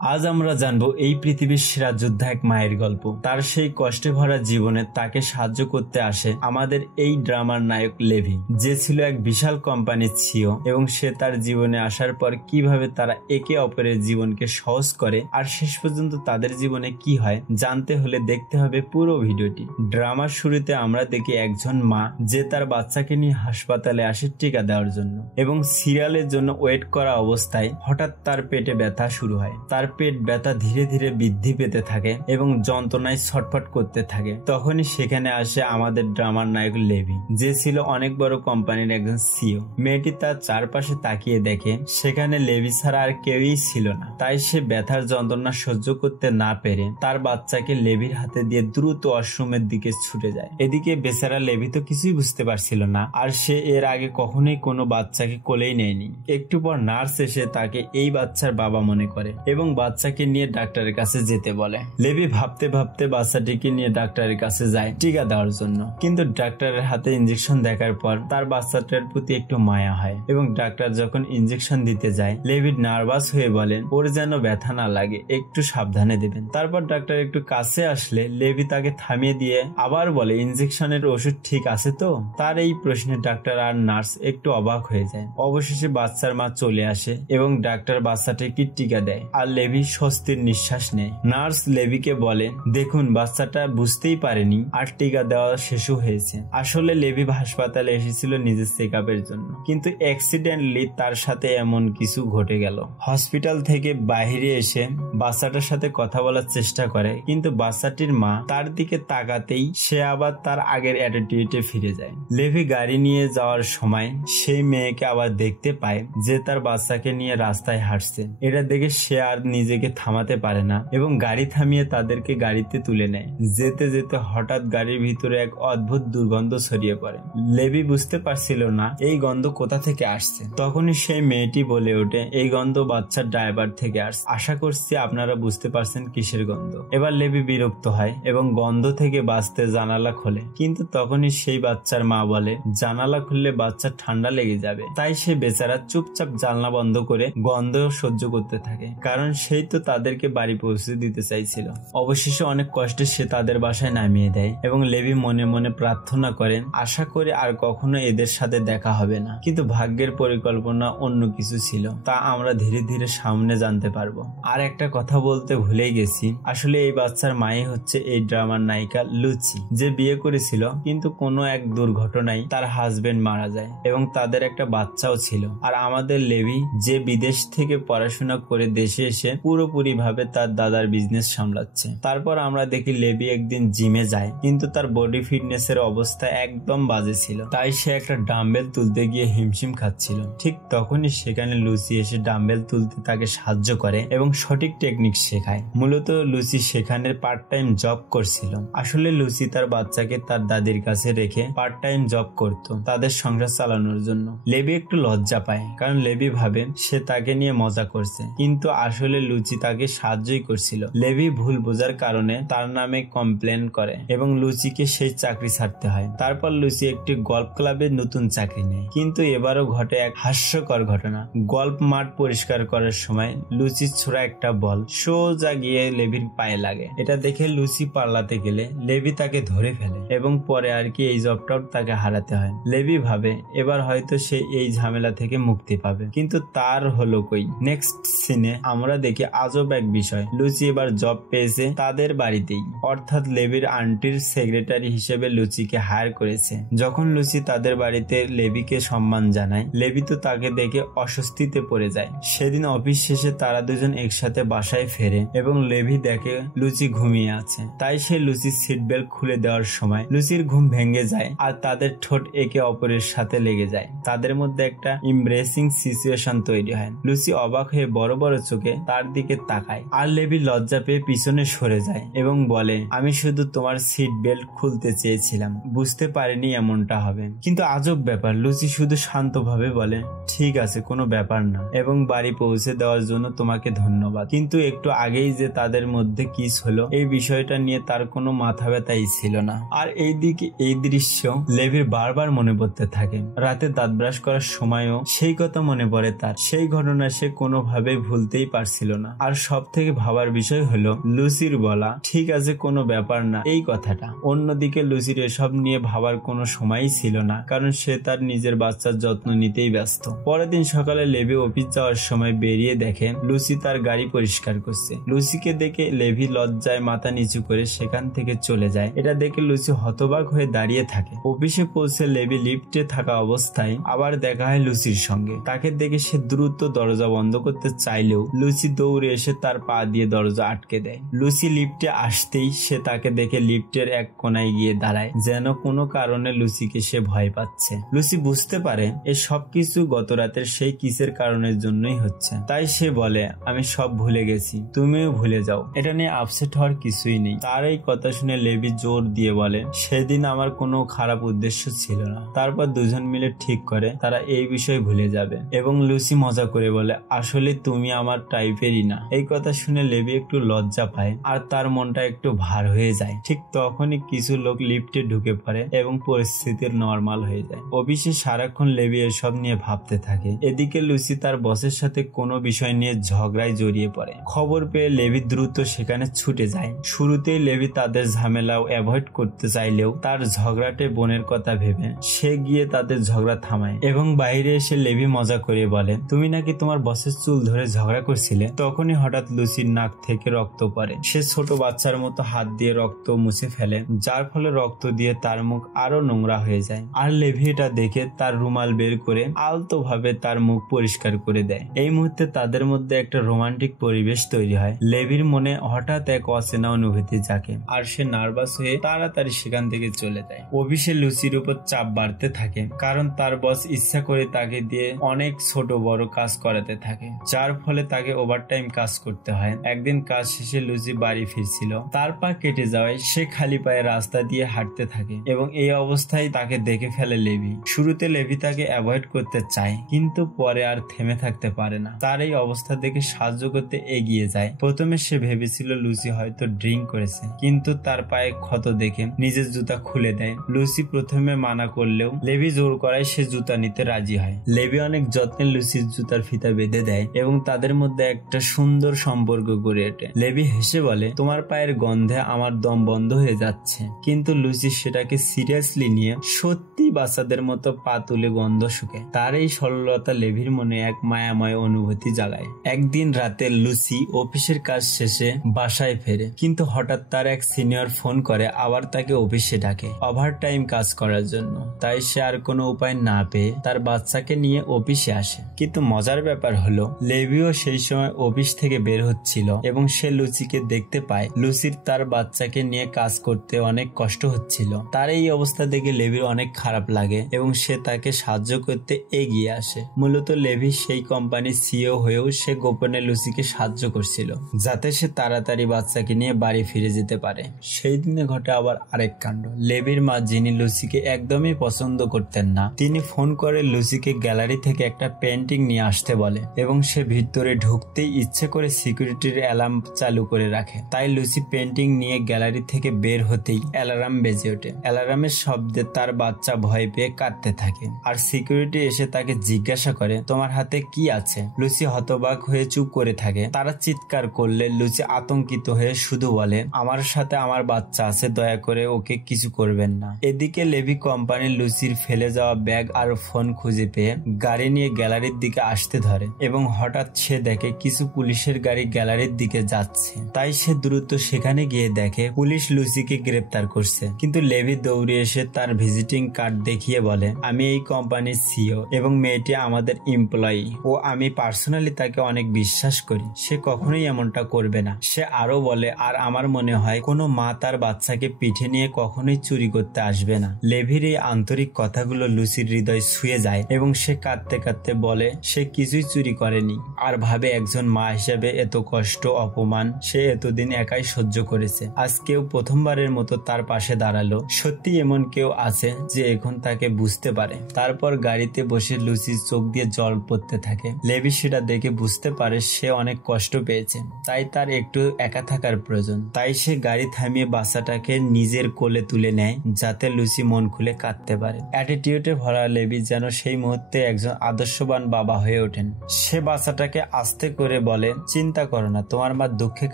আজ আমরা জানবো এই পৃথিবীর সেরা যোদ্ধা এক মায়ের গল্প। তার সেই কষ্টে ভরা জীবনে তাকে সাহায্য করতে আসে আমাদের এই ড্রামার নায়ক লেভি, যে ছিল এক বিশাল কোম্পানির সিইও, এবং সে তার জীবনে আসার পর কিভাবে তারা একে অপরের জীবনকে সহজ করে আর শেষ পর্যন্ত তাদের জীবনে কি হয় জানতে হলে দেখতে হবে পুরো ভিডিওটি। ড্রামার শুরুতে আমরা দেখি একজন মা যে তার বাচ্চাকে নিয়ে হাসপাতালে আসে টিকা দেওয়ার জন্য, এবং সিরিয়ালের জন্য ওয়েট করা অবস্থায় হঠাৎ তার পেটে ব্যথা শুরু হয়। তার পেট ব্যথা ধীরে ধীরে বৃদ্ধি পেতে থাকে এবং যন্ত্রণায় ছটফট করতে থাকে। তখনই সেখানে আসে আমাদের ড্রামার নায়ক লেভি, যে ছিল অনেক বড় কোম্পানির একজন সিইও। মেয়েটি তার চারপাশে তাকিয়ে দেখে সেখানে লেভি ছাড়া আর কেউই ছিল না। তাই সে ব্যথার যন্ত্রণা সহ্য করতে না পেরে তার বাচ্চাকে লেভির হাতে দিয়ে দ্রুত ওয়াশরুমের দিকে ছুটে যায়। এদিকে বেচারা লেভি তো কিছুই বুঝতে পারছিল না, আর সে এর আগে কখনোই কোনো বাচ্চাকে কোলেই নেয়নি। একটু পর নার্স এসে তাকে এই বাচ্চার বাবা মনে করে এবং বাচ্চাকে নিয়ে ডাক্তারের কাছে যেতে বলে। লেভি ভাবতে ভাবতে বাচ্চাটিকে নিয়ে ডাক্তারের কাছে যায় টিকা দেওয়ার জন্য, কিন্তু ডাক্তারের হাতে ইঞ্জেকশন দেখার পর তার বাচ্চাটার প্রতি একটু মায়া হয় এবং ডাক্তার যখন ইঞ্জেকশন দিতে যায় লেভি নার্ভাস হয়ে বলেন ওর যেন ব্যথা না লাগে, একটু সাবধানে দেবেন। তারপর ডাক্তার একটু কাছে আসলে লেভি তাকে থামিয়ে দিয়ে আবার বলে ইঞ্জেকশনের ওষুধ ঠিক আছে তো? তার এই প্রশ্নে ডাক্তার আর নার্স একটু অবাক হয়ে যায়। অবশেষে বাচ্চার মা চলে আসে এবং ডাক্তার বাচ্চাটিকে টিকা দেয় আর লেভি স্বস্তির নিঃশ্বাস নেয়। নার্স লেভিকে বলে দেখুন বাচ্চাটা বুঝতেই পারেনি আর টিকা দেওয়া শেষও হয়েছে। আসলে লেভি হাসপাতালে এসেছিল নিজের চেক আপের জন্য, কিন্তু অ্যাক্সিডেন্টলি তার সাথে এমন কিছু ঘটে গেল। হসপিটাল থেকে বাইরে এসে বাচ্চাটার সাথে কথা বলার চেষ্টা করে, কিন্তু বাচ্চাটির মা তার দিকে তাকাতেই সে আবার তার আগের অ্যাটিটিউডে ফিরে যায়। লেভি গাড়ি নিয়ে যাওয়ার সময় সেই মেয়েকে আবার দেখতে পায় যে তার বাচ্চাকে নিয়ে রাস্তায় হাঁটছে। এটা দেখে সে আর নিজেকে থামাতে পারে না এবং গাড়ি থামিয়ে তাদেরকে গাড়িতে তুলে নেয়। যেতে যেতে হঠাৎ গাড়ির ভিতরে এক অদ্ভুত দুর্গন্ধ ছড়িয়ে পড়ে। লেভি বুঝতে পারছিল না এই গন্ধ কোথা থেকে আসছে। তখনই সেই মেয়েটি বলে ওঠে এই গন্ধ বাচ্চার ড্রাইভার থেকে আসছে। আশা করছি আপনারা বুঝতে পারছেন কিসের গন্ধ। এবার লেভি বিরক্ত হয় এবং গন্ধ থেকে বাঁচতে জানালা খোলে, কিন্তু তখনই সেই বাচ্চার মা বলে জানালা খুললে বাচ্চার ঠান্ডা লেগে যাবে। তাই সে বেচারা চুপচাপ জানলা বন্ধ করে গন্ধ সহ্য করতে থাকে, কারণ সেই তো তাদেরকে বাড়ি পৌঁছে দিতে চাইছিল। অবশেষে অনেক কষ্টে সে তাদের বাসায় নামিয়ে দেয় এবং লেভি মনে মনে প্রার্থনা করেন আশা করে আর কখনো এদের সাথে দেখা হবে না। কিন্তু ভাগ্যের পরিকল্পনা অন্য কিছু ছিল, তা আমরা ধীরে ধীরে সামনে জানতে পারবো। আর একটা কথা বলতে ভুলেই গেছি, আসলে এই বাচ্চার মাই হচ্ছে এই ড্রামার নায়িকা লুচি, যে বিয়ে করেছিল কিন্তু কোনো এক দুর্ঘটনায় তার হাজবেন্ড মারা যায় এবং তাদের একটা বাচ্চাও ছিল। আর আমাদের লেভি যে বিদেশ থেকে পড়াশোনা করে দেশে এসে পুরোপুরি ভাবে তার দাদার বিজনেস সামলাচ্ছে। তারপর আমরা দেখি লেভি একদিন জিমে যায়, কিন্তু তার বডি ফিটনেস এর অবস্থা একদম বাজে ছিল। তাই সে একটা ডাম্বেল তুলতে গিয়ে হিমশিম খাচ্ছিল। ঠিক তখনই সেখানে লুচি এসে ডাম্বেল তুলতে তাকে সাহায্য করে এবং সঠিক টেকনিক শেখায়। মূলত লুচি সেখানে পার্ট টাইম জব করছিল। আসলে লুচি তার বাচ্চাকে তার দাদির কাছে রেখে পার্ট টাইম জব করত তাদের সংসার চালানোর জন্য। লেভি একটু লজ্জা পায়, কারণ লেভি ভাবে সে তাকে নিয়ে মজা করছে, কিন্তু আসলে লুচি তাকে সাহায্যই করছিল। লেভি ভুল বোঝার কারণে তার নামে কমপ্লেন করে এবং লুচিকে সেই চাকরি ছাড়তে হয়। তারপর লুচি একটি গল্ফ ক্লাবে নতুন চাকরি নেয়, কিন্তু এবারও ঘটে এক হাস্যকর ঘটনা। গল্ফ মাঠ পরিষ্কার করার সময় লুচির ছোড়া একটা বল সোজা গিয়ে লেভির পায়ে লাগে। এটা দেখে লুচি পাল্লাতে গেলে লেভি তাকে ধরে ফেলে এবং পরে আর কি এই জবটাও তাকে হারাতে হয়। লেভি ভাবে এবার হয়তো সে এই ঝামেলা থেকে মুক্তি পাবে, কিন্তু তার হলো কই। নেক্সট সিনে আমরা দেখি আজব এক বিষয়। লুচি এবার জব পেয়েছে তাদের বাড়িতেই, অর্থাৎ লেভির আন্টির সেক্রেটারি হিসেবে লুচিকে হায়ার করেছে। যখন লুচি তাদের বাড়িতে লেভিকে সম্মান জানায়, লেভি তো তাকে দেখে অস্বস্তিতে পড়ে যায়। সেদিন অফিস শেষে তারা দুজন একসাথে বাসায় ফেরে এবং লেভি দেখে লুচি ঘুমিয়ে আছে। তাই সে লুচির সিট বেল্ট খুলে দেওয়ার সময় লুচির ঘুম ভেঙে যায় আর তাদের ঠোঁট একে অপরের সাথে লেগে যায়। তাদের মধ্যে একটা ইমব্রেসিং সিচুয়েশন তৈরি হয়। লুচি অবাক হয়ে বড় বড় চোখে তার দিকে তাকায় আর লেভি লজ্জা পেয়ে পিছনে সরে যায় এবং বলে আমি শুধু তোমার সিট বেল্ট খুলতে চেয়েছিলাম, বুঝতে পারিনি এমনটা হবে। কিন্তু আজব ব্যাপার, লুচি শুধু শান্তভাবে বলে ঠিক আছে কোনো ব্যাপার না এবং বাড়ি পৌঁছে দেওয়ার জন্য তোমাকে ধন্যবাদ। কিন্তু একটু আগেই যে তাদের মধ্যে কিস হলো এই বিষয়টা নিয়ে তার কোনো মাথা ব্যথাই ছিল না। আর এইদিকে এই দৃশ্য লেভির বারবার মনে পড়তে থাকে। রাতে দাঁত ব্রাশ করার সময়ও সেই কথা মনে পড়ে তার। সেই ঘটনা সে কোনোভাবেই ভুলতেই পারছিল ছিল না। আর সব থেকে ভাবার বিষয় হলো লুসির বলা ঠিক আছে কোনো ব্যাপার না এই কথাটা। অন্যদিকে লুসির এসব নিয়ে ভাবার কোনো সময়ই ছিল না, কারণ সে তার নিজের বাচ্চার যত্ন নিতেই ব্যস্ত। পরের দিন সকালে লেভি অফিস যাওয়ার সময় বেরিয়ে দেখে লুসি তার গাড়ি পরিষ্কার করছে। লুসিকে দেখে লেভি লজ্জায় মাথা নিচু করে সেখান থেকে চলে যায়। এটা দেখে লুসি হতবাক হয়ে দাঁড়িয়ে থাকে। অফিসে পৌঁছে লেভি লিফটে থাকা অবস্থায় আবার দেখা হয় লুসির সঙ্গে। তাকে দেখে সে দ্রুত দরজা বন্ধ করতে চাইলেও লুসি দৌড়ে এসে তার পা দিয়ে দরজা আটকে দেয়। লুসি লিফটে আসতেই সে তাকে দেখে লিফটের এক কোনায় গিয়ে দাঁড়ায়, যেন কোনো কারণে লুসিকে সে ভয় পাচ্ছে। লুসি বুঝতে পারে এ সবকিছু গত রাতের সেই কিসের কারণের জন্যই হচ্ছে। তাই সে বলে আমি সব ভুলে গেছি, তুমিও ভুলে যাও। এটা নিয়ে আপসেট হওয়ার কিছুই নেই। তার এই কথা শুনে লেভি জোর দিয়ে বলে সেদিন আমার কোনো খারাপ উদ্দেশ্য ছিল না। তারপর দুজন মিলে ঠিক করে তারা এই বিষয় ভুলে যাবে এবং লুসি মজা করে বলে আসলে তুমি আমার টাইপেরই না। এই কথা শুনে লেভি একটু লজ্জা পায় আর তার মনটা একটু ভার হয়ে যায়। ঠিক তখনই কিছু লোক লিফটে ঢুকে পড়ে এবং পরিস্থিতির নরমাল হয়ে যায়। অফিসে সারাক্ষণ লেভি এসব নিয়ে ভাবতে থাকে। এদিকে লুসি তার বসের সাথে কোনো বিষয় নিয়ে ঝগড়ায় জড়িয়ে পড়ে। খবর পেয়ে লেভি দ্রুত সেখানে ছুটে যায়। শুরুতেই লেভি তাদের ঝামেলাও অ্যাভয়েড করতে চাইলেও তার ঝগড়াটে বোনের কথা ভেবে সে গিয়ে তাদের ঝগড়া থামায় এবং বাইরে এসে লেভি মজা করে বলে তুমি নাকি তোমার বসের চুল ধরে ঝগড়া করছিলে। তখনই হঠাৎ লুসির নাক থেকে রক্ত পড়ে। সে ছোট বাচ্চার মতো হাত দিয়ে রক্ত মুছে ফেলে, যার ফলে রক্ত দিয়ে তার মুখ আরো নোংরা হয়ে যায়। আর লেভি এটা দেখে তার রুমাল বের করে আলতো ভাবে তার মুখ পরিষ্কার করে দেয়। এই মুহূর্তে তাদের মধ্যে একটা রোমান্টিক পরিবেশ তৈরি হয়। লেভির মনে হঠাৎ এক অচেনা অনুভূতি জাগে আর সে নার্ভাস হয়ে তাড়াতাড়ি সেখান থেকে চলে যায়। অফিসে লুসির উপর চাপ বাড়তে থাকে, কারণ তার বস ইচ্ছা করে তাকে দিয়ে অনেক ছোট বড় কাজ করাতে থাকে, যার ফলে তাকে ওভারটাইম কাজ করতে হয়। একদিন কাজ শেষে লুসি বাড়ি ফিরছিল। তার পা কেটে যাওয়ায় সে খালি পায়ে রাস্তা দিয়ে হাঁটতে থাকে এবং এই অবস্থায় তাকে দেখে ফেলে লেভি। শুরুতে লেভি তাকে অ্যাভয়েড করতে চায়, কিন্তু পরে আর থেমে থাকতে পারে না। তার এই অবস্থা দেখে সাহায্য করতে এগিয়ে যায়। প্রথমে সে ভেবেছিল লুসি হয়তো ড্রিঙ্ক করেছে, কিন্তু তার পায়ে ক্ষত দেখে নিজের জুতা খুলে দেয়। লুসি প্রথমে মানা করলেও লেভি জোর করায় সে জুতা নিতে রাজি হয়। লেভি অনেক যত্নে লুসির জুতার ফিতা বেঁধে দেয় এবং তাদের মধ্যে একটা সুন্দর সম্পর্ক গড়ে ওঠে। লেভি হেসে বলে তোমার পায়ের গন্ধে আমার দম বন্ধ হয়ে যাচ্ছে, কিন্তু লুসি সেটাকে সিরিয়াসলি নিয়ে সত্যি বাচ্চাদের মতো পা তুলে গন্ধ শুকে। তার এই সরলতা লেভির মনে এক মায়াময় অনুভূতি জাগায়। একদিন রাতে লুসি অফিসের কাজ শেষে বাসায় ফেরে, কিন্তু হঠাৎ তার এক সিনিয়র ফোন করে আবার তাকে অফিসে ডাকে ওভারটাইম কাজ করার জন্য। তাই সে আর কোনো উপায় না পেয়ে তার বাচ্চাকে নিয়ে অফিসে আসে। কিন্তু মজার ব্যাপার হলো লেভিও সেই সময় অফিস থেকে বের হচ্ছিল এবং সে লুসিকে দেখতে পায়। লুসির তার বাচ্চাকে নিয়ে কাজ করতে অনেক কষ্ট হচ্ছিল। তার এই অবস্থা দেখে লেভির অনেক খারাপ লাগে এবং সে তাকে সাহায্য করতে এগিয়ে আসে। মূলত লেভি সেই কোম্পানির সিইও হয়েও সে গোপনে লুসিকে সাহায্য করছিল, যাতে সে তাড়াতাড়ি বাচ্চাকে নিয়ে বাড়ি ফিরে যেতে পারে। সেই দিনে ঘটে আবার আরেক কাণ্ড। লেভির মা, যিনি লুসিকে একদমই পছন্দ করতেন না, তিনি ফোন করে লুসিকে গ্যালারি থেকে একটা পেন্টিং নিয়ে আসতে বলে এবং সে ভিতরে ঢুকতেই ইচ্ছে করে সিকিউরিটির অ্যালার্ম চালু করে রাখে। তাই লুসি পেন্টিং নিয়ে গ্যালারি থেকে বের হতেই অ্যালার্ম বেজে ওঠে। অ্যালার্মের শব্দে তার বাচ্চা ভয় পেয়ে কাঁদতে থাকে আর সিকিউরিটি এসে তাকে জিজ্ঞাসা করে তোমার হাতে কি আছে। লুসি হতবাক হয়ে চুপ করে থাকে। তারা চিৎকার করলে লুসি আতঙ্কিত হয়ে শুধু বলে আমার সাথে আমার বাচ্চা আছে, দয়া করে ওকে কিছু করবেন না। এদিকে লেভি কোম্পানির লুসির ফেলে যাওয়া ব্যাগ আর ফোন খুঁজে পেয়ে গাড়ি নিয়ে গ্যালারির দিকে আসতে ধরে এবং হঠাৎ সে দেখে কিছু পুলিশের গাড়ি গ্যালারির দিকে যাচ্ছে। তাই সে দ্রুত সেখানে গিয়ে দেখে পুলিশ লুসিকে গ্রেপ্তার করছে। কিন্তু লেভি দৌড়ে এসে তার ভিজিটিং কার্ড দেখিয়ে বলে আমি এই কোম্পানির সিইও এবং মেয়েটি আমাদের এমপ্লয়ি ও আমি পার্সোনালি তাকে অনেক বিশ্বাস করি, সে কখনোই এমনটা করবে না। সে আরো বলে আর আমার মনে হয় কোনো মা তার বাচ্চাকে পিঠে নিয়ে কখনোই চুরি করতে আসবে না। লেভির এই আন্তরিক কথাগুলো লুসির হৃদয় ছুঁয়ে যায় এবং সে কাঁদতে কাঁদতে বলে সে কিছুই চুরি করেনি আর ভাবে একজন মা হিসেবে এত কষ্ট অপমান সে এতদিন একাই সহ্য করেছে। আজ কেউ প্রথমবারের মতো তার পাশে দাঁড়ালো। সত্যি এমন কেউ আছে যে এখন তাকে বুঝতে পারে। তারপর গাড়িতে বসে লুসির চোখ দিয়ে জল পড়তে থাকে। লেভি সেটা দেখে বুঝতে পারে সে অনেক কষ্ট পেয়েছে, তাই তার একটু একা থাকার প্রয়োজন। তাই সে গাড়ি থামিয়ে বাচ্চাটাকে নিজের কোলে তুলে নেয় যাতে লুসি মন খুলে কাঁদতে পারে। অ্যাটিটিউডে ভরা লেভি যেন সেই মুহূর্তে একজন আদর্শবান বাবা হয়ে ওঠেন। সে বাচ্চাটাকে আস্তে করে করে বলে, চিন্তা করো না, তোমার মা দুঃখে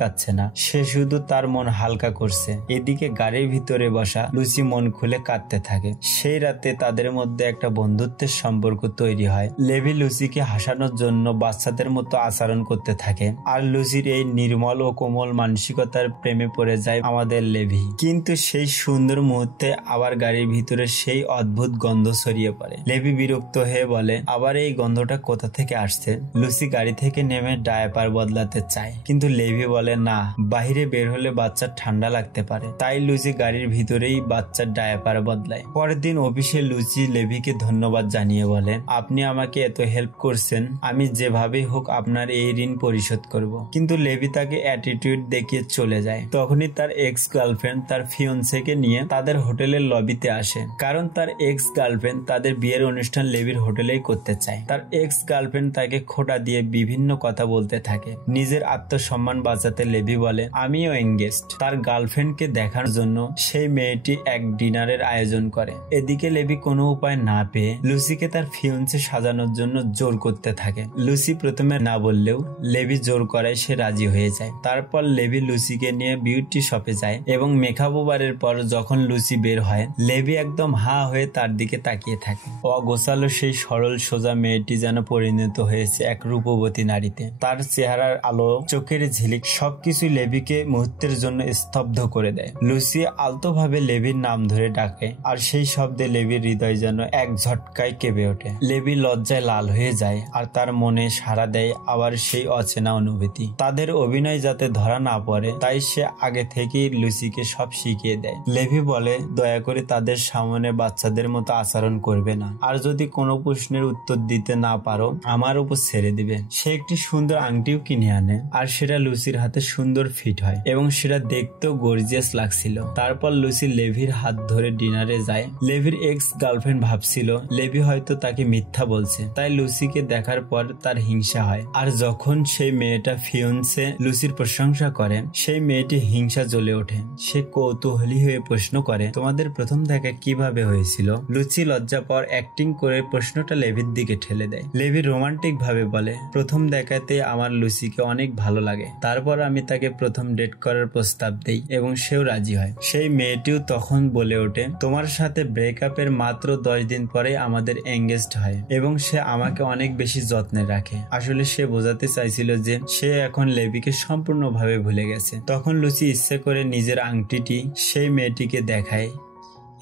কাঁদছে না, সে শুধু তার মন হালকা করছে। এদিকে গাড়ির ভিতরে বসা লুসি মন খুলে কাঁদতে থাকে। সেই রাতে তাদের মধ্যে একটা বন্ধুত্বের সম্পর্ক তৈরি হয়। লেভি লুসিকে হাসানোর জন্য বাচ্চাদের মতো আচরণ করতে থাকে, আর লুসির এই নির্মল ও কোমল মানসিকতার প্রেমে পড়ে যায় আমাদের লেভি। কিন্তু সেই সুন্দর মুহূর্তে আবার গাড়ির ভিতরে সেই অদ্ভুত গন্ধ ছড়িয়ে পড়ে। লেভি বিরক্ত হয়ে বলে, আবার এই গন্ধটা কোথা থেকে আসছে? লুসি গাড়ি থেকে নেমে ডায়াপার বদলাতে চায়, কিন্তু লেভি বলে, না, বাইরে বের হলে বাচ্চার ঠান্ডা লাগতে পারে। তাই লুসি গাড়ির ভিতরেই বাচ্চার ডায়াপার বদলায়। পরের দিন অফিসে লুসি লেভিকে ধন্যবাদ জানিয়ে বলে, আপনি আমাকে এত হেল্প করছেন, আমি যেভাবেই হোক আপনার এই ঋণ পরিশোধ করব। কিন্তু লেভি তাকে অ্যাটিটিউড দেখিয়ে চলে যায়। তখনই তার এক্স গার্লফ্রেন্ড তার ফিয়ন্সেকে নিয়ে তাদের হোটেলের লবিতে আসে, কারণ তার এক্স গার্লফ্রেন্ড তাদের বিয়ের অনুষ্ঠান লেভির হোটেলেই করতে চায়। তার এক্স গার্লফ্রেন্ড তাকে খোঁটা দিয়ে বিভিন্ন কথা বলতে থাকে। নিজের আত্মসম্মান বাঁচাতে লেভি বলে, আমিও এঙ্গেজড। তার গার্লফ্রেন্ডকে দেখার জন্য সেই মেয়েটি এক ডিনারের আয়োজন করে। এদিকে লেভি কোনো উপায় না পেয়ে লুসিকে তার ফিয়ন্সে সাজানোর জন্য জোর করতে থাকে। লুসি প্রথমে না বললেও লেভি জোর করায় সে রাজি হয়ে যায়। তারপর লেভি লুসিকে নিয়ে বিউটি শপে যায় এবং মেকআপ ওভারের পর যখন লুসি বের হয়, লেভি একদম হা হয়ে তার দিকে তাকিয়ে থাকে। অগোছালো সেই সরল সোজা মেয়েটি যেন পরিণত হয়েছে এক রূপবতী নারীতে। তার চেহারার আলো, চোখের ঝিলিক সবকিছু লেভিকে মুহূর্তের জন্য স্তব্ধ করে দেয়। লুসি আলতোভাবে লেভির নাম ধরে ডাকে, আর সেই শব্দে লেভির হৃদয় যেন এক ঝটকায় কেঁপে ওঠে। লেভি লজ্জায় লাল হয়ে যায়, আর তার মনে সাড়া দেয় আবার সেই অচেনা অনুভূতি। তাদের অভিনয় যাতে ধরা না পড়ে তাই সে আগে থেকেই লুসিকে সব শিখিয়ে দেয়। লেভি বলে, দয়া করে তাদের সামনে বাচ্চাদের মতো আচরণ করবে না, আর যদি কোনো প্রশ্নের উত্তর দিতে না পারো আমার উপর ছেড়ে দিবে। সে একটি সুন্দর আংটিও কিনে আনে, আর সেটা লুসির হাতে সুন্দর ফিট হয় এবং সেটা দেখতেও গর্জিয়াস লাগছিল। তারপর লুসি লেভির হাত ধরে ডিনারে যায়। লেভির এক্স গার্লফ্রেন্ড ভাবছিল লেভি হয়তো তাকে মিথ্যা বলছে, তাই লুসিকে দেখার পর তার হিংসা হয়। আর যখন সেই মেয়েটা ফিয়ন্সে লুসির প্রশংসা করে, সেই মেয়েটি হিংসা জ্বলে ওঠে। সে কৌতূহলী হয়ে প্রশ্ন করে, তোমাদের প্রথম দেখা কিভাবে হয়েছিল? লুসি লজ্জা পর অ্যাক্টিং করে প্রশ্নটা লেভির দিকে ঠেলে দেয়। লেভি রোমান্টিক ভাবে বলে, প্রথম দেখাতে আমার লুসিকে অনেক ভালো লাগে। তারপর আমি তাকে প্রথম ডেট করার প্রস্তাব দেই এবং সেও রাজি হয়। সেই মেয়েটিও তখন বলে ওঠে, তোমার সাথে ব্রেকআপের মাত্র 10 দিন পরে আমাদের এঙ্গেজড হয় এবং সে আমাকে অনেক বেশি যত্নে রাখে। আসলে সে বোঝাতে চাইছিল যে সে এখন লেভিকে সম্পূর্ণভাবে ভুলে গেছে। তখন লুসি ইচ্ছে করে নিজের আংটিটি সেই মেয়েটিকে দেখায়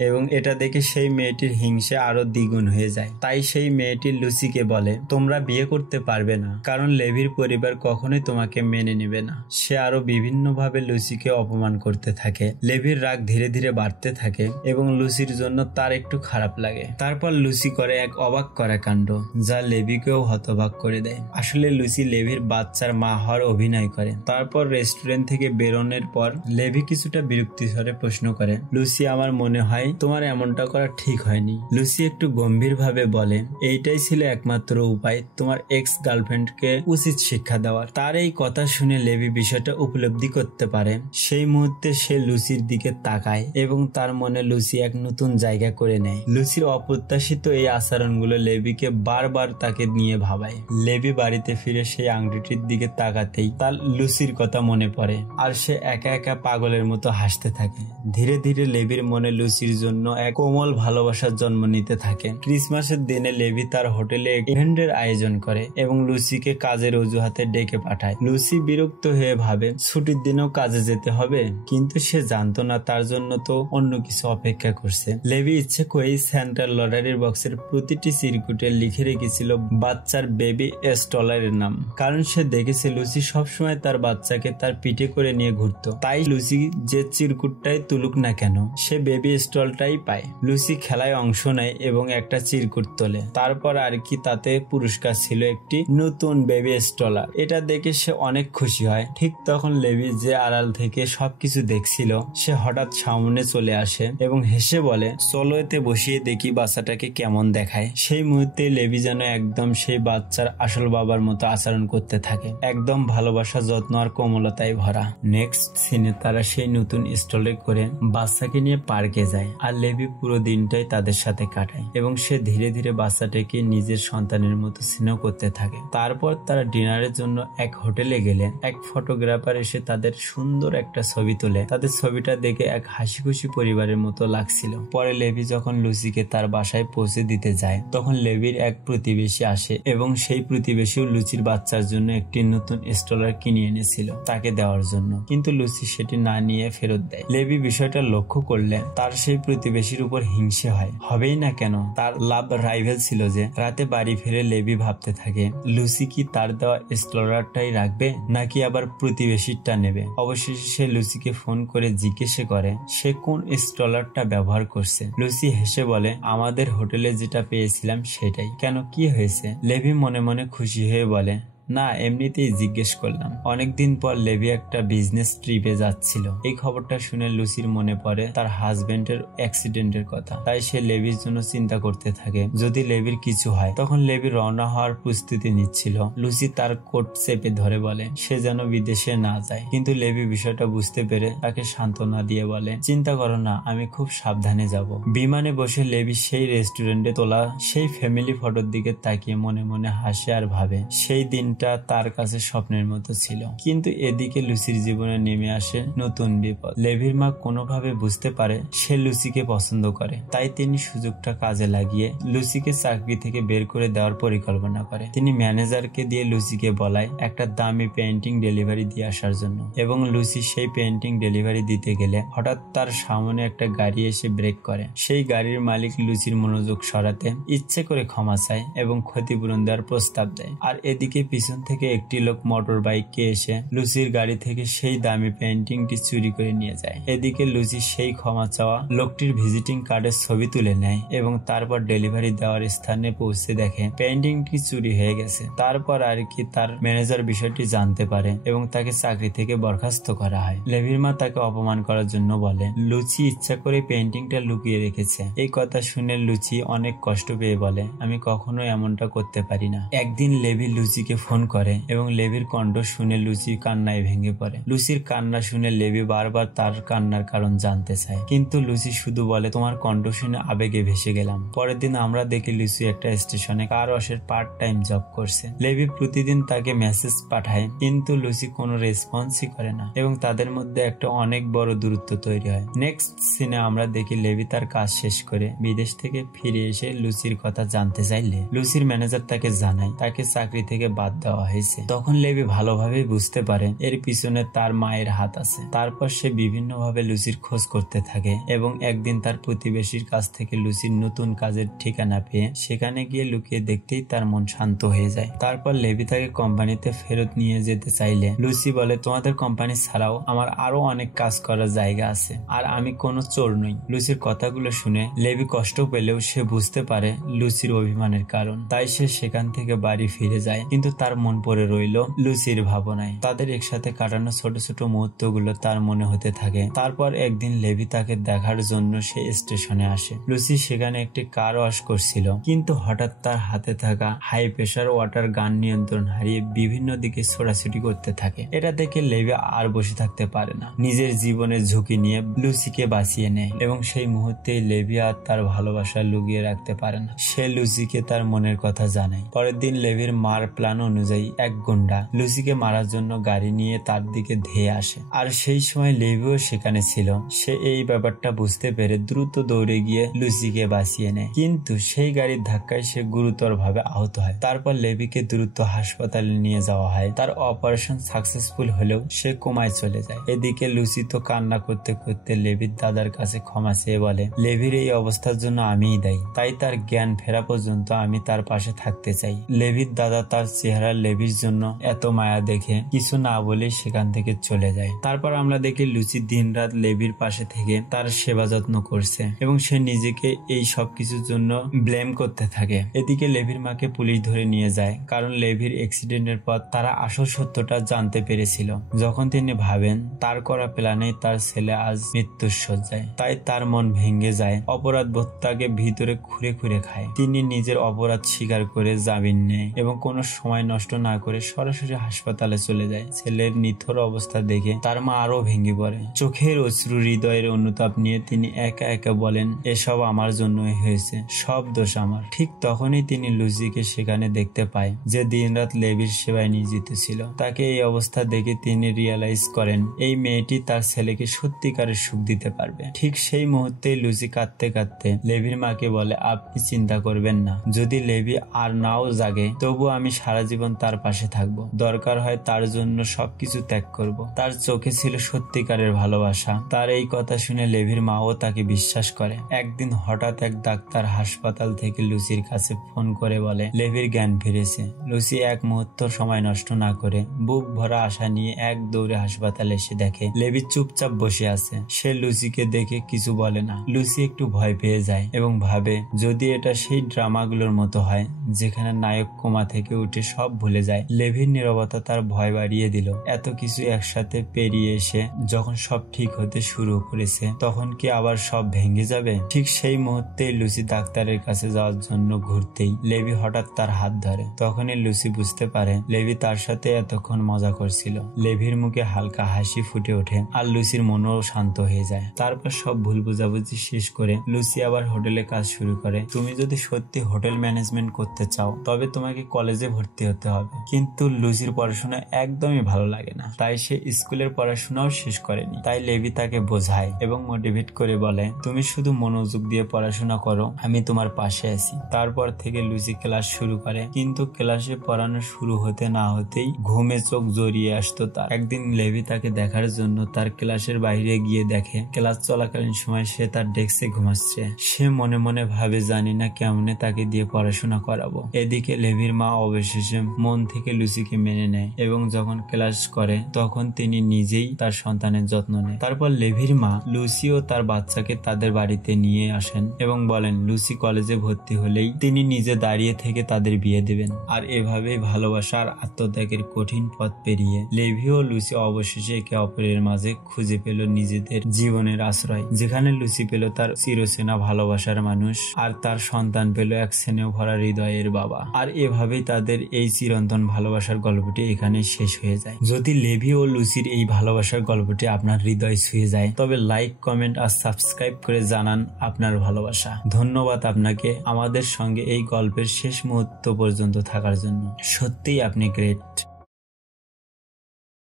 এবং এটা দেখে সেই মেয়েটির হিংসা আরো দ্বিগুণ হয়ে যায়। তাই সেই মেয়েটি লুসিকে বলে, তোমরা বিয়ে করতে পারবে না, কারণ লেভির পরিবার কখনোই তোমাকে মেনে নেবে না। সে আরো বিভিন্ন ভাবে লুসিকে অপমান করতে থাকে। লেভির রাগ ধীরে ধীরে বাড়তে থাকে এবং লুসির জন্য তার একটু খারাপ লাগে। তারপর লুসি করে এক অবাক করা কাণ্ড, যা লেভিকেও হতবাক করে দেয়। আসলে লুসি লেভির বাচ্চার মা হওয়ার অভিনয় করে। তারপর রেস্টুরেন্ট থেকে বেরোনোর পর লেভি কিছুটা বিরক্তি স্বরে প্রশ্ন করে, লুসি, আমার মনে হয় তোমার এমনটা করা ঠিক হয়নি। লুসি একটু গম্ভীর ভাবে বলে, এইটাই ছিল একমাত্র উপায় তোমার এক্স গার্লফ্রেন্ডকে উচিত শিক্ষা দেওয়ার। তার এই কথা শুনে লেভি বিষয়টা উপলব্ধি করতে পারে। সেই মুহূর্তে সে লুসির দিকে তাকায় এবং তার মনে লুসি এক নতুন জায়গা করে নেয়। লুসির অপ্রত্যাশিত এই আচরণগুলো লেভিকে বারবার তাকে নিয়ে ভাবায়। লেভি বাড়িতে ফিরে সেই আংটিটির দিকে তাকাতেই তার লুসির কথা মনে পড়ে, আর সে একা একা পাগলের মতো হাসতে থাকে। ধীরে ধীরে লেভির মনে লুসির জন্য এক কোমল ভালোবাসার জন্ম নিতে থাকে। ক্রিসমাসের দিনে লেভি তার হোটেলে ইভেন্টের আয়োজন করে এবং লুসিকে কাজের অজুহাতে ডেকে পাঠায়। লুসি বিরক্ত হয়ে ভাবে ছুটির দিনেও কাজে যেতে হবে, কিন্তু সে জানতো না তার জন্য তো অন্য কিছু অপেক্ষা করছে। লেভি ইচ্ছে করেই সেন্ট্রাল লটারির বক্সের প্রতিটি সিরকুটে লিখে রেখেছিল বাচ্চার বেবি স্টলারের নাম, কারণ সে দেখেছে লুসি সবসময় তার বাচ্চাকে তার পিঠে করে নিয়ে ঘুরতো। তাই লুসি যে চিরকুটটাই তুলুক না কেন, সে বেবি স্টলটাই পায়। লুসি খেলায় অংশ নেয় এবং একটা চিরকুট তোলে। তারপর আর কি তাতে পুরস্কার ছিল একটি নতুন বেবি স্টলার। এটা দেখে সে অনেক খুশি হয়। ঠিক তখন লেভি যে আড়াল থেকে সবকিছু দেখছিল সে হঠাৎ সামনে চলে আসে এবং হেসে বলে, চলো এতে বসিয়ে দেখি বাচ্চাটাকে কেমন দেখায়। সেই মুহূর্তে লেভি যেন একদম সেই বাচ্চার আসল বাবার মতো আচরণ করতে থাকে, একদম ভালোবাসা, যত্ন আর কোমলতায় ভরা। নেক্সট সিনে তারা সেই নতুন স্টলে করে বাচ্চাকে নিয়ে পার্কে যায়। আর লেভি পুরো দিনটাই তাদের সাথে কাটায় এবং সে ধীরে ধীরে বাচ্চাটাকে নিজের সন্তানের মতো স্নেহ করতে থাকে। তারপর তারা ডিনারের জন্য এক হোটেলে গেলে এক ফটোগ্রাফার এসে তাদের সুন্দর একটা ছবি তোলে। তাদের ছবিটা দেখে এক হাসি খুশি পরিবারের মতো লাগছিল। পরে লেভি যখন লুসিকে তার বাসায় পৌঁছে দিতে যায় তখন লেভির এক প্রতিবেশী আসে এবং সেই প্রতিবেশীও লুচির বাচ্চার জন্য একটি নতুন স্ট্রলার কিনে এনেছিল তাকে দেওয়ার জন্য, কিন্তু লুচি সেটি না নিয়ে ফেরত দেয়। লেভি বিষয়টা লক্ষ্য করলে তার সেই প্রতিবেশীর উপর হিংসে হয়, হবেই না কেন, তার লাভ রাইভেল ছিল যে। রাতে বাড়ি ফিরে লেভি ভাবতে থাকে লুচি কি তার দেওয়া স্ট্রলারটাই রাখবে নাকি আবার প্রতিবেশীরটা নেবে। অবশেষে সে লুচিকে ফোন করে জিজ্ঞেস করে সে কোন স্ট্রলারটা ব্যবহার করছে। লুচি হেসে বলে আমাদের হোটেলে যেটা পেয়েছিলাম সেটাই। কেন, কি হয়েছে? লেভি মনে মনে খুশি হয়ে বলে না, এমনিতেই জিজ্ঞেস করলাম। অনেকদিন পর লেভি একটা বিজনেস ট্রিপে যাচ্ছিল। এই খবরটা শুনে লুসির মনে পড়ে তার হাজবেন্ডের অ্যাক্সিডেন্টের কথা। তাই সে লেভির জন্য চিন্তা করতে থাকে যদি লেভির কিছু হয়। তখন লেভি রওনা হওয়ার প্রস্তুতি নিচ্ছিল। লুসি তার কোট চেপে ধরে বলে সে যেন বিদেশে না যায়, কিন্তু লেভি বিষয়টা বুঝতে পেরে তাকে সান্ত্বনা দিয়ে বলে চিন্তা করো না, আমি খুব সাবধানে যাব। বিমানে বসে লেভি সেই রেস্টুরেন্টে তোলা সেই ফ্যামিলি ফটোর দিকে তাকিয়ে মনে মনে হাসে আর ভাবে সেই দিন তার কাছে স্বপ্নের মতো ছিল। কিন্তু এদিকে লুসির জীবনে নেমে আসে নতুন বিপদ। লেভির মা কোনোভাবে বুঝতে পারে সে লুসিকে পছন্দ করে, তাই তিনি সুযোগটা কাজে লাগিয়ে লুসিকে চাকরি থেকে বের করে দেওয়ার পরিকল্পনা করে। তিনি ম্যানেজারকে দিয়ে লুসিকে বলায় একটা দামি পেইন্টিং ডেলিভারি দিয়ে আসার জন্য, এবং লুসি সেই পেইন্টিং ডেলিভারি দিতে গেলে হঠাৎ তার সামনে একটা গাড়ি এসে ব্রেক করে। সেই গাড়ির মালিক লুসির মনোযোগ সরাতে ইচ্ছে করে ক্ষমা চায় এবং ক্ষতিপূরণ দেওয়ার প্রস্তাব দেয়। আর এদিকে পিছন থেকে একটি লোক মোটর বাইকে এসে লুসির গাড়ি থেকে সেই দামি পেইন্টিংটি চুরি করে নিয়ে যায়। এদিকে লুসি সেই ক্ষমা চাওয়া লোকটির ভিজিটিং কার্ডের ছবি তুলে নেয় এবং তারপর ডেলিভারি দেওয়ার স্থানে পৌঁছে দেখে পেইন্টিংটি চুরি হয়ে গেছে। তারপর আর কি তার ম্যানেজার বিষয়টি জানতে পারে এবং তাকে চাকরি থেকে বরখাস্ত করা হয়। লেভির মা তাকে অপমান করার জন্য বলে লুচি ইচ্ছা করে পেইন্টিংটা লুকিয়ে রেখেছে। এই কথা শুনে লুচি অনেক কষ্ট পেয়ে বলে আমি কখনো এমনটা করতে পারি না। একদিন লেভি লুচিকে ফোন করে এবং লেভির কণ্ঠ শুনে লুচি কান্নায় ভেঙে পড়ে। লুচির কান্না শুনে লেভি বারবার তার কান্নার কারণ জানতে চায়, কিন্তু লুচি শুধু বলে তোমার কণ্ঠ শুনে আবেগে ভেসে গেলাম। পরের দিন আমরা দেখি লুচি একটা স্টেশনে কার ওয়াশের পার্ট টাইম জব করছে। লেভি প্রতিদিন তাকে মেসেজ পাঠায়, কিন্তু লুচি কোনো রেসপন্সই করে না এবং তাদের মধ্যে একটা অনেক বড় দূরত্ব তৈরি হয়। নেক্সট সিনে আমরা দেখি লেভি তার কাজ শেষ করে বিদেশ থেকে ফিরে এসে লুচির কথা জানতে চাইলে লুচির ম্যানেজার তাকে জানায় তাকে চাকরি থেকে বাদ দেওয়া হয়েছে। তখন লেভি ভালোভাবেই বুঝতে পারে এর পিছনে তার মায়ের হাত আছে। তারপর সে বিভিন্নভাবে লুচির খোঁজ করতে থাকে এবং একদিন তার প্রতিবেশীর কাছ থেকে লুচির নতুন কাজের ঠিকানা পেয়ে সেখানে গিয়ে লুকিয়ে দেখতেই তার মন শান্ত হয়ে যায়। তারপর লেভি তাকে কোম্পানিতে ফেরত নিয়ে যেতে চাইলে লুচি বলে তোমাদের কোম্পানি ছাড়াও আমার আরো অনেক কাজ করার জায়গা আছে আর আমি কোনো চোর নই। লুচির কথাগুলো শুনে লেভি কষ্ট পেলেও সে বুঝতে পারে লুচির অভিমানের কারণ, তাই সে সেখান থেকে বাড়ি ফিরে যায়। কিন্তু তার মন পড়ে রইল লুচির ভাবনায়। তাদের একসাথে কাটানো ছোট ছোট মুহূর্তগুলো তার মনে হতে থাকে। তারপর একদিন লেভি তাকে দেখার জন্য সে স্টেশনে আসে। লুচি সেখানে একটি কার ওয়াশ করছিল, কিন্তু হঠাৎ তার হাতে থাকা হাই প্রেসার ওয়াটার গান নিয়ন্ত্রণ হারিয়ে বিভিন্ন দিকে ছোটাছুটি করতে থাকে। এটা দেখে লেভি আর বসে থাকতে পারে না, নিজের জীবনের ঝুঁকি নিয়ে লুচিকে বাঁচিয়ে নেয় এবং সেই মুহূর্তেই লেভি আর তার ভালোবাসা লুকিয়ে রাখতে পারে না। সে লুচিকে তার মনের কথা জানায়। পরের দিন লেভির মার প্ল্যান অনুযায়ী এক গুন্ডা লুচিকে মারার জন্য গাড়ি নিয়ে তার দিকে ধেয়ে আসে, আর সেই সময় লেভিও সেখানে ছিল। সে এই ব্যাপারটা বুঝতে পেরে দ্রুত দৌড়ে গিয়ে লুচিকে বাঁচিয়ে নেয়, কিন্তু সেই গাড়ির ধাক্কায় সে গুরুতর ভাবে আহত হয়। তারপর লেভিকে দ্রুত হাসপাতালে নিয়ে যাওয়া হয়। তার অপারেশন সাকসেসফুল হলেও সে কোমায় চলে যায়। এদিকে লুচি তো কান্না করতে করতে লেভির দাদার কাছে ক্ষমা চেয়ে বলে লেভির এই অবস্থার জন্য আমিই দায়ী, তাই তার জ্ঞান ফেরা পর্যন্ত আমি তার পাশে থাকতে চাই। লেভির দাদা তার চেহারা লেভির জন্য এত মায়া দেখে কিছু না বলে সেখান থেকে চলে যায়। তারপর আমরা দেখি লুচি দিন রাত লেভির পাশে থেকে তার সেবা যত্ন করছে এবং সে নিজেকে এই সব কিছুর জন্য ব্লেম করতে থাকে। এদিকে লেভির মাকে পুলিশ ধরে নিয়ে যায়, কারণ লেভির অ্যাক্সিডেন্টের পর তারা আসল সত্যটা জানতে পেরেছিল। যখন তিনি ভাবেন তার করা প্ল্যানে তার ছেলে আজ মৃত্যুর শয্যায়, তাই তার মন ভেঙে যায়। অপরাধ বোধ তাকে ভিতরে খুঁড়ে খুঁড়ে খায়। তিনি নিজের অপরাধ স্বীকার করে জামিন নেয় এবং কোনো সময় নষ্ট নষ্ট না করে সরাসরি হাসপাতালে চলে যায়। ছেলের নিথর অবস্থা দেখে তার মা আরো ভেঙে পড়ে। চোখের অশ্রু হৃদয়ের অনুতাপ নিয়ে তিনি একা একা বলেন, এসব আমার জন্যই হয়েছে, সব দোষ আমার। ঠিক তখনই তিনি লুসিকে সেখানে দেখতে পায়, যে দিনরাত লেভির সেবায় নিয়োজিত ছিল। তাকে এই অবস্থা দেখে তিনি রিয়েলাইজ করেন এই মেয়েটি তার ছেলেকে সত্যিকারের সুখ দিতে পারবে। ঠিক সেই মুহূর্তেই লুসি কাঁদতে কাঁদতে লেভির মাকে বলে, আপনি চিন্তা করবেন না, যদি লেভি আর নাও জাগে তবু আমি সারা জীবন তার পাশে থাকব, দরকার হয় তার জন্য সবকিছু ত্যাগ করব। তার চোখে ছিল সত্যিকারের ভালোবাসা। তার এই কথা শুনে লেভির মাও তাকে বিশ্বাস করে। একদিন হঠাৎ এক ডাক্তার হাসপাতাল থেকে লুসির কাছে ফোন করে বলে লেভির জ্ঞান ফিরেছে। লুসি এক মুহূর্ত সময় নষ্ট না করে বুক ভরা আশা নিয়ে এক দৌড়ে হাসপাতালে এসে দেখে লেভি চুপচাপ বসে আছে। সে লুসিকে দেখে কিছু বলে না। লুসি একটু ভয় পেয়ে যায় এবং ভাবে যদি এটা সেই ড্রামাগুলোর মতো হয় যেখানে নায়ক কোমা থেকে উঠে সব ভুলে যায়। লেভির নীরবতা তার ভয় বাড়িয়ে দিল। এত কিছু একসাথে পেরিয়ে এসে যখন সব ঠিক হতে শুরু করেছে তখন কি আবার সব ভেঙে যাবে? ঠিক সেই মুহূর্তে লুসি ডাক্তারের কাছে যাওয়ার জন্য ঘুরতেই লেভি হঠাৎ তার হাত ধরে। তখনই লুসি বুঝতে পারে লেভি তার সাথে এতক্ষণ মজা করছিল। লেভির মুখে হালকা হাসি ফুটে ওঠে আর লুসির মনও শান্ত হয়ে যায়। তারপর সব ভুল বোঝাবুঝি শেষ করে লুসি আবার হোটেলে কাজ শুরু করে। তুমি যদি সত্যি হোটেল ম্যানেজমেন্ট করতে চাও তবে তোমাকে কলেজে ভর্তি হতে হবে। কিন্তু লুসির পড়াশোনা একদমই ভালো লাগে না, তাই সে স্কুলের পড়াশোনাও শেষ করেনি। তাই লেভি তাকে বোঝায় এবং মোটিভেট করে বলে, তুমি শুধু মনোযোগ দিয়ে পড়াশোনা করো, আমি তোমার পাশে আছি। তারপর থেকে লুসি ক্লাস শুরু করে, কিন্তু ক্লাসে পড়ানো শুরু হতে না হতেই ঘুমে চোখ জড়িয়ে আসতো তার। একদিন লেভি তাকে দেখার জন্য তার ক্লাসের বাইরে গিয়ে দেখে ক্লাস চলাকালীন সময় সে তার ডেস্কে ঘুমাচ্ছে। সে মনে মনে ভাবে, জানি না কেমনে তাকে দিয়ে পড়াশোনা করাবো। এদিকে লেভির মা অবশেষে মন থেকে লুসিকে মেনে নেয় এবং যখন ক্লাস করে তখন তিনি নিজেই তার সন্তানের যত্ন নেয়। তারপর লেভির মা লুসি ও তার বাচ্চাকে তাদের বাড়িতে নিয়ে আসেন এবং বলেন লুসি কলেজে ভর্তি হলেই তিনি নিজে দাঁড়িয়ে থেকে তাদের বিয়ে দেবেন। আর এভাবেই ভালোবাসা আর আত্মত্যাগের কঠিন পথ পেরিয়ে লেভি ও লুসি অবশেষে একে অপরের মাঝে খুঁজে পেল নিজেদের জীবনের আশ্রয়, যেখানে লুসি পেল তার চিরচেনা ভালোবাসার মানুষ আর তার সন্তান পেল এক স্নেহ ভরা হৃদয়ের বাবা। আর এভাবেই তাদের এই চিরন্তন ভালোবাসার গল্পটি এখানে শেষ হয়ে যায়। যদি লেভি ও লুসির এই ভালোবাসার গল্পটি আপনার হৃদয় ছুঁয়ে যায় তবে লাইক, কমেন্ট আর সাবস্ক্রাইব করে জানান আপনার ভালোবাসা। ধন্যবাদ আপনাকে আমাদের সঙ্গে এই গল্পের শেষ মুহূর্ত পর্যন্ত থাকার জন্য। সত্যিই আপনি গ্রেট।